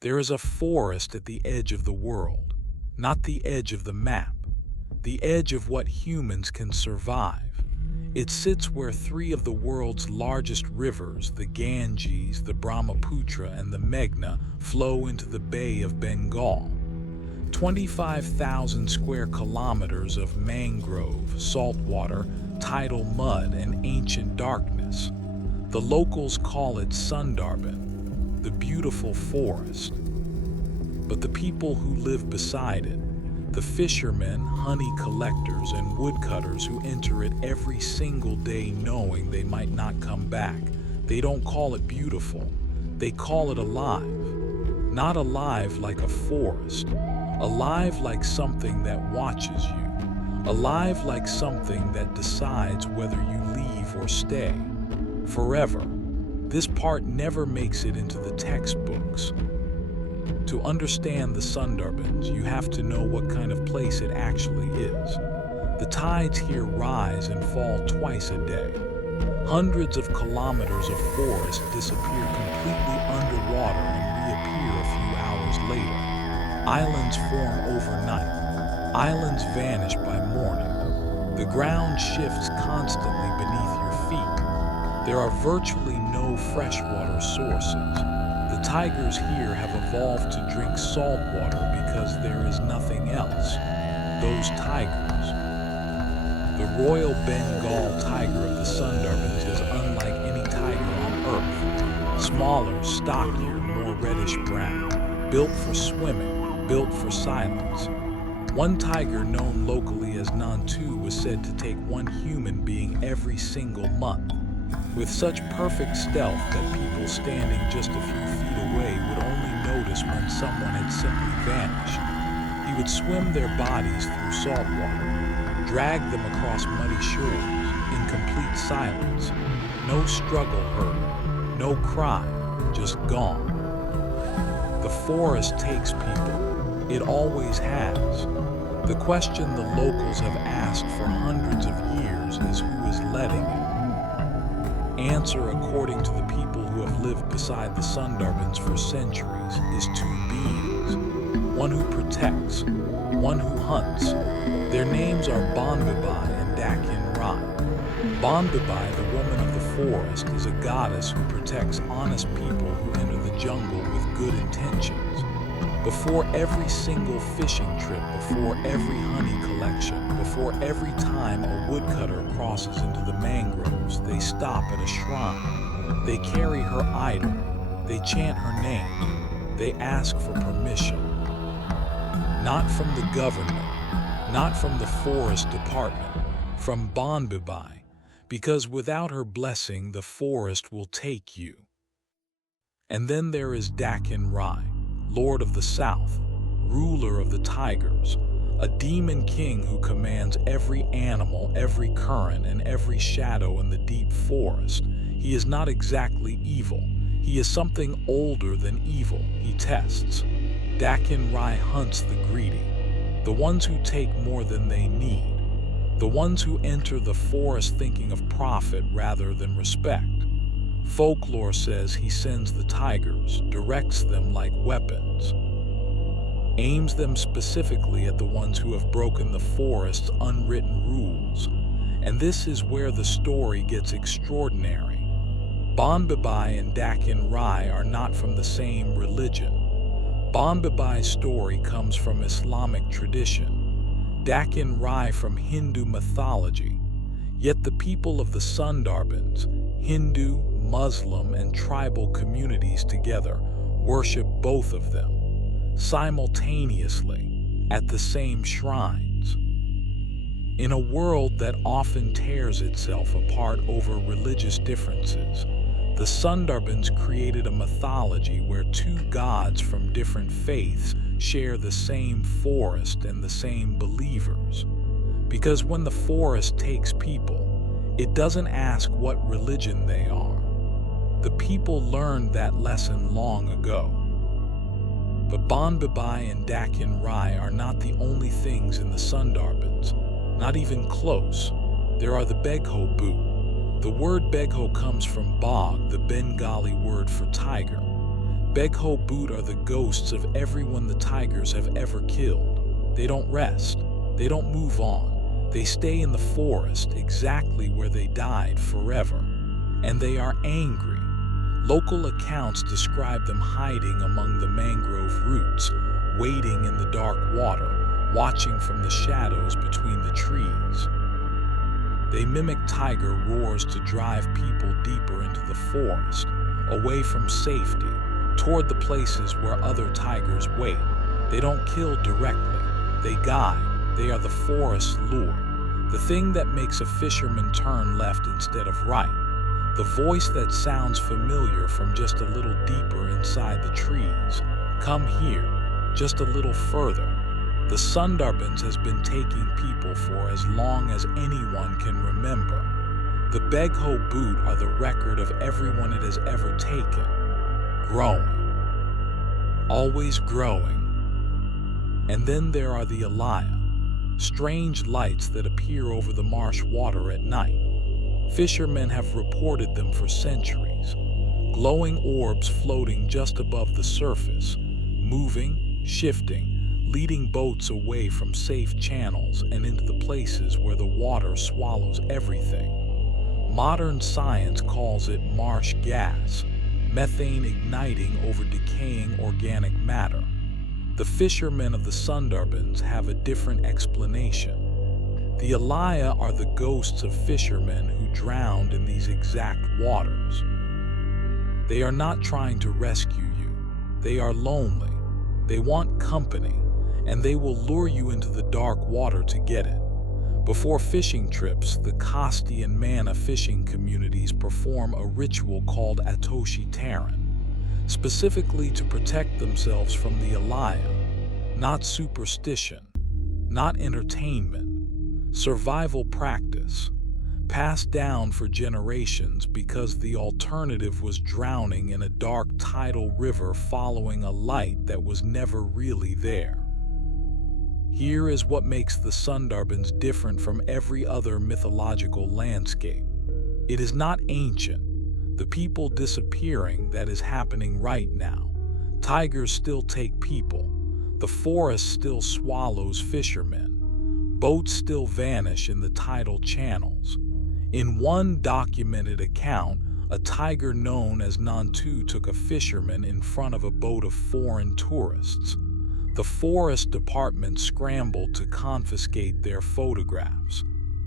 There is a forest at the edge of the world, not the edge of the map, the edge of what humans can survive. It sits where three of the world's largest rivers, the Ganges, the Brahmaputra, and the Meghna, flow into the Bay of Bengal. 25,000 square kilometers of mangrove, saltwater, tidal mud, and ancient darkness. The locals call it Sundarbans, the beautiful forest. But the people who live beside it, the fishermen, honey collectors, and woodcutters who enter it every single day knowing they might not come back, they don't call it beautiful. They call it alive. Not alive like a forest. Alive like something that watches you. Alive like something that decides whether you leave or stay. Forever. This part never makes it into the textbooks. To understand the Sundarbans, you have to know what kind of place it actually is. The tides here rise and fall twice a day. Hundreds of kilometers of forest disappear completely underwater and reappear a few hours later. Islands form overnight. Islands vanish by morning. The ground shifts constantly beneath your feet. There are virtually no freshwater sources. The tigers here have evolved to drink salt water because there is nothing else. Those tigers. The Royal Bengal tiger of the Sundarbans is unlike any tiger on Earth. Smaller, stockier, more reddish-brown. Built for swimming, built for silence. One tiger known locally as Nantu was said to take one human being every single month. With such perfect stealth that people standing just a few feet away would only notice when someone had simply vanished. He would swim their bodies through salt water, drag them across muddy shores, in complete silence. No struggle heard, no cry, just gone. The forest takes people. It always has. The question the locals have asked for hundreds of years is who is letting it. Answer, according to the people who have lived beside the Sundarbans for centuries, is two beings. One who protects, one who hunts. Their names are Bonbibi and Dakkhin. Bonbibi, the woman of the forest, is a goddess who protects honest people who enter the jungle with good intentions. Before every single fishing trip, before every honey collection, before every time a woodcutter crosses into the mangroves, they stop at a shrine. They carry her idol. They chant her name. They ask for permission. Not from the government, not from the forest department, from Bonbibi, because without her blessing, the forest will take you. And then there is Dakkhin, Lord of the South, ruler of the tigers, a demon king who commands every animal, every current, and every shadow in the deep forest. He is not exactly evil. He is something older than evil. He tests. Dakkhin hunts the greedy, the ones who take more than they need, the ones who enter the forest thinking of profit rather than respect. Folklore says he sends the tigers, directs them like weapons, aims them specifically at the ones who have broken the forest's unwritten rules. And this is where the story gets extraordinary. Bonbibi and Dakkhin are not from the same religion. Bonbibi's story comes from Islamic tradition, Dakkhin from Hindu mythology. Yet the people of the Sundarbans, Hindu, Muslim, and tribal communities together worship both of them, simultaneously, at the same shrines. In a world that often tears itself apart over religious differences, the Sundarbans created a mythology where two gods from different faiths share the same forest and the same believers. Because when the forest takes people, it doesn't ask what religion they are. The people learned that lesson long ago. But Bonbibi and Dakkhin are not the only things in the Sundarbans, not even close. There are the Begho Bhoot. The word Begho comes from Bog, the Bengali word for tiger. Begho Bhoot are the ghosts of everyone the tigers have ever killed. They don't rest. They don't move on. They stay in the forest exactly where they died forever. And they are angry. Local accounts describe them hiding among the mangrove roots, waiting in the dark water, watching from the shadows between the trees. They mimic tiger roars to drive people deeper into the forest, away from safety, toward the places where other tigers wait. They don't kill directly. They guide. They are the forest's lure. The thing that makes a fisherman turn left instead of right. The voice that sounds familiar from just a little deeper inside the trees. Come here, just a little further. The Sundarbans has been taking people for as long as anyone can remember. The Begho Bhoot are the record of everyone it has ever taken. Growing. Always growing. And then there are the Aleya, strange lights that appear over the marsh water at night. Fishermen have reported them for centuries. Glowing orbs floating just above the surface, moving, shifting, leading boats away from safe channels and into the places where the water swallows everything. Modern science calls it marsh gas, methane igniting over decaying organic matter. The fishermen of the Sundarbans have a different explanation. The Aleya are the ghosts of fishermen who drowned in these exact waters. They are not trying to rescue you. They are lonely. They want company, and they will lure you into the dark water to get it. Before fishing trips, the Kosti and Mana fishing communities perform a ritual called Atoshi Taran, specifically to protect themselves from the Aleya. Not superstition, not entertainment, survival practice, passed down for generations because the alternative was drowning in a dark tidal river following a light that was never really there. Here is what makes the Sundarbans different from every other mythological landscape. It is not ancient. The people disappearing that is happening right now. Tigers still take people. The forest still swallows fishermen. Boats still vanish in the tidal channels. In one documented account, a tiger known as Nantu took a fisherman in front of a boat of foreign tourists. The forest department scrambled to confiscate their photographs.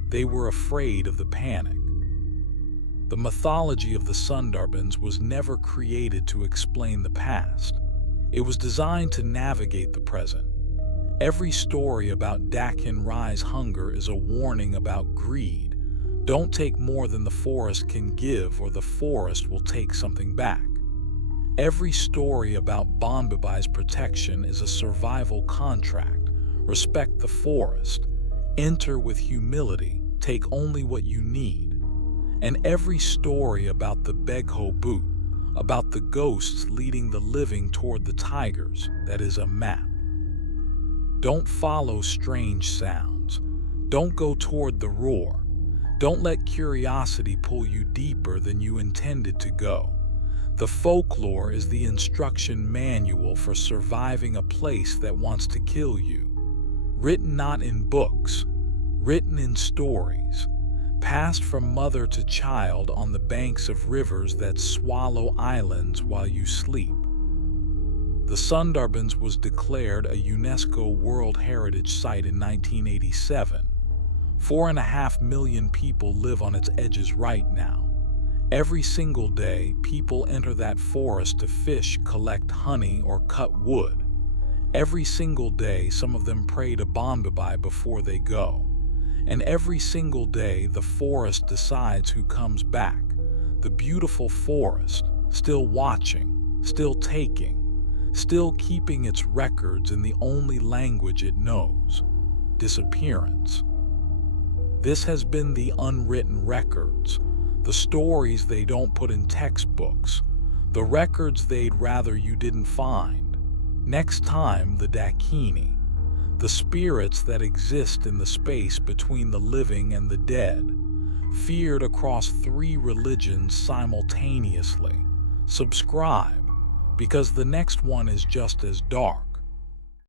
They were afraid of the panic. The mythology of the Sundarbans was never created to explain the past. It was designed to navigate the present. Every story about Dakkhin rise hunger is a warning about greed. Don't take more than the forest can give, or the forest will take something back. Every story about Bonbibi's protection is a survival contract. Respect the forest. Enter with humility. Take only what you need. And every story about the Begho Bhoot, about the ghosts leading the living toward the tigers, that is a map. Don't follow strange sounds. Don't go toward the roar. Don't let curiosity pull you deeper than you intended to go. The folklore is the instruction manual for surviving a place that wants to kill you. Written not in books, written in stories, passed from mother to child on the banks of rivers that swallow islands while you sleep. The Sundarbans was declared a UNESCO World Heritage Site in 1987. 4.5 million people live on its edges right now. Every single day, people enter that forest to fish, collect honey, or cut wood. Every single day, some of them pray to Bonbibi before they go. And every single day, the forest decides who comes back. The beautiful forest, still watching, still taking, still keeping its records in the only language it knows: disappearance. This has been the unwritten records, the stories they don't put in textbooks, the records they'd rather you didn't find. Next time, the Dakkhin, the spirits that exist in the space between the living and the dead, feared across 3 religions simultaneously. Subscribe, because the next one is just as dark,